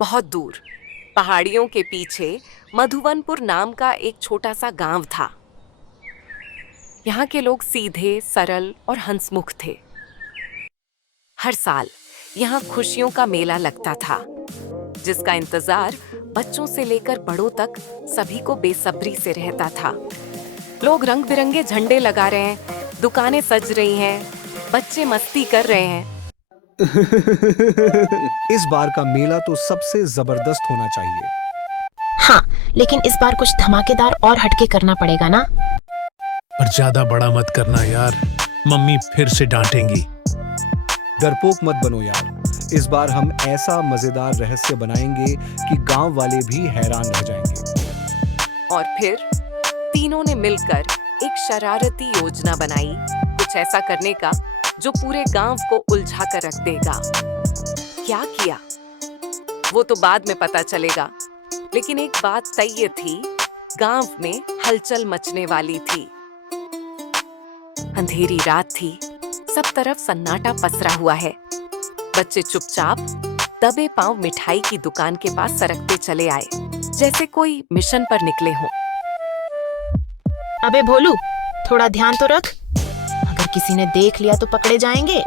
बहुत दूर पहाड़ियों के पीछे मधुवनपुर नाम का एक छोटा सा गांव था। यहाँ के लोग सीधे, सरल और हंसमुख थे। हर साल यहाँ खुशियों का मेला लगता था, जिसका इंतजार बच्चों से लेकर बड़ों तक सभी को बेसब्री से रहता था। लोग रंग बिरंगे झंडे लगा रहे हैं, दुकानें सज रही हैं, बच्चे मस्ती कर रहे हैं। इस बार का मेला तो सबसे जबरदस्त होना चाहिए। हाँ, लेकिन इस बार कुछ धमाकेदार और हटके करना पड़ेगा ना। पर ज्यादा बड़ा मत करना यार, मम्मी फिर से डांटेंगी। डरपोक मत बनो यार, इस बार हम ऐसा मजेदार रहस्य बनाएंगे कि गांव वाले भी हैरान रह जाएंगे। और फिर तीनों ने मिलकर एक शरारती योजना बनाई, कुछ ऐसा करने का जो पूरे गांव को उलझा कर रख देगा। क्या किया वो तो बाद में पता चलेगा, लेकिन एक बात तय थी, गांव में हलचल मचने वाली थी। अंधेरी रात थी, सब तरफ सन्नाटा पसरा हुआ है। बच्चे चुपचाप दबे पांव मिठाई की दुकान के पास सरकते चले आए, जैसे कोई मिशन पर निकले हों। अबे भोलू, थोड़ा ध्यान तो रख, अगर किसी ने देख लिया तो पकड़े जाएंगे।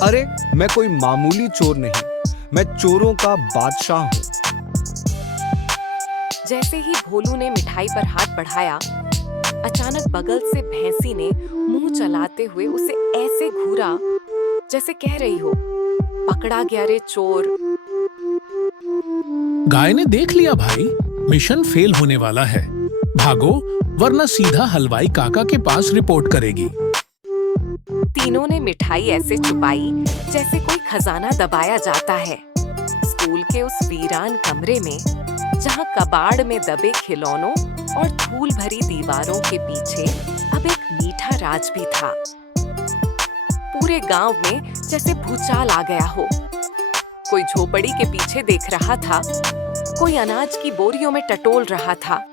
अरे मैं कोई मामूली चोर नहीं, मैं चोरों का बादशाह हूँ। जैसे ही भोलू ने मिठाई पर हाथ बढ़ाया, अचानक बगल से भैंसी ने मुंह चलाते हुए उसे ऐसे घूरा जैसे कह रही हो, पकड़ा गया रे चोर। गाय ने देख लिया भाई, मिशन फेल होने वाला है, भागो वरना सीधा हलवाई काका के पास रिपोर्ट करेगी। तीनों ने मिठाई ऐसे छुपाई जैसे कोई खजाना दबाया जाता है। स्कूल के उस वीरान कमरे में, जहाँ कबाड़ में दबे खिलौनों और धूल भरी दीवारों के पीछे अब एक मीठा राज भी था। पूरे गांव में जैसे भूचाल आ गया हो। कोई झोपड़ी के पीछे देख रहा था, कोई अनाज की बोरियों में टटोल रहा था।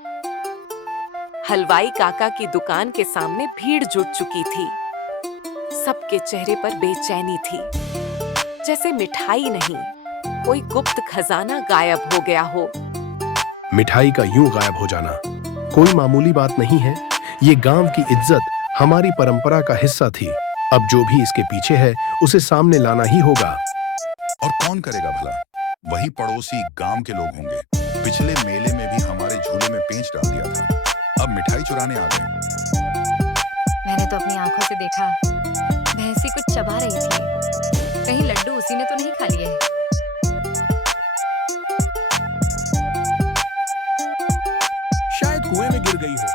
हलवाई काका की दुकान के सामने भीड़ जुट चुकी थी। सबके चेहरे पर बेचैनी थी, जैसे मिठाई नहीं, कोई गुप्त खजाना गायब हो गया हो। मिठाई का यूं गायब हो जाना कोई मामूली बात नहीं है। ये गांव की इज्जत, हमारी परंपरा का हिस्सा थी। अब जो भी इसके पीछे है, उसे सामने लाना ही होगा। और कौन करेगा भला? वही पड़ोसी गांव के लोग होंगे। पिछले मेले में भी हमारे झूले में पेंच डाल दिया था, अब मिठाई चुराने आ गए। मैंने तो अपनी आंखों से देखा, भैंसी कुछ चबा रही थी। कहीं लड्डू उसी ने तो नहीं खा लिए? शायद कुएं में गिर गई हो।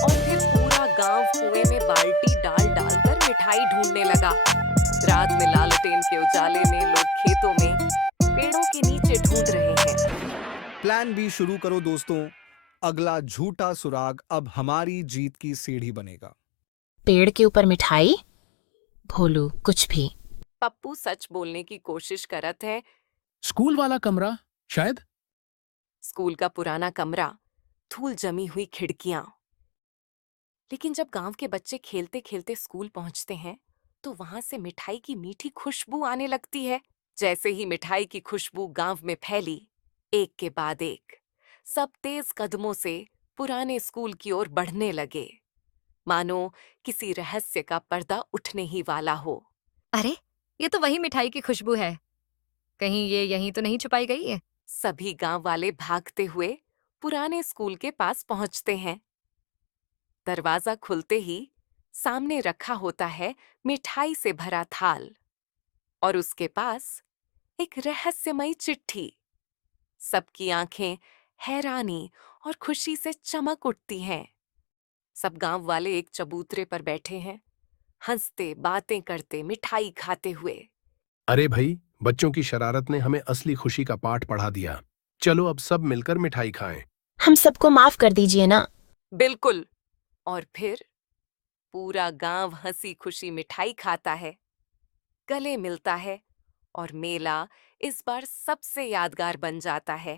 और फिर पूरा गांव कुएं में बाल्टी डाल डालकर मिठाई ढूंढने लगा। रात में लालटेन के उजाले में लोग खेतों में, पेड़ों के नीचे ढूंढ रहे हैं। प्लान बी शुरू करो दोस्तों, अगला झूठा सुराग अब हमारी जीत की सीढ़ी बनेगा। पेड़ के ऊपर मिठाई? भोलू कुछ भी। पप्पू सच बोलने की कोशिश करत है। स्कूल वाला कमरा शायद। स्कूल का पुराना कमरा, धूल जमी हुई खिड़कियां। लेकिन जब गांव के बच्चे खेलते खेलते स्कूल पहुंचते हैं, तो वहां से मिठाई की मीठी खुशबू आने लगती है। जैसे ही मिठाई की खुशबू गांव में फैली, एक के बाद एक सब तेज कदमों से पुराने स्कूल की ओर बढ़ने लगे, मानो किसी रहस्य का पर्दा उठने ही वाला हो। अरे, ये तो वही मिठाई की खुशबू है। कहीं ये यहीं तो नहीं छुपाई गई है? सभी गांव वाले भागते हुए पुराने स्कूल के पास पहुंचते हैं। दरवाजा खुलते ही सामने रखा होता है मिठाई से भरा थाल, और उसके पास एक रहस्यमयी चिट्ठी। सबकी आंखें हैरानी और खुशी से चमक उठती हैं। सब गांव वाले एक चबूतरे पर बैठे हैं, हंसते बातें करते मिठाई खाते हुए। अरे भाई, बच्चों की शरारत ने हमें असली खुशी का पाठ पढ़ा दिया। चलो अब सब मिलकर मिठाई खाएं। हम सबको माफ कर दीजिए ना। बिल्कुल। और फिर पूरा गांव हंसी खुशी मिठाई खाता है, गले मिलता है, और मेला इस बार सबसे यादगार बन जाता है।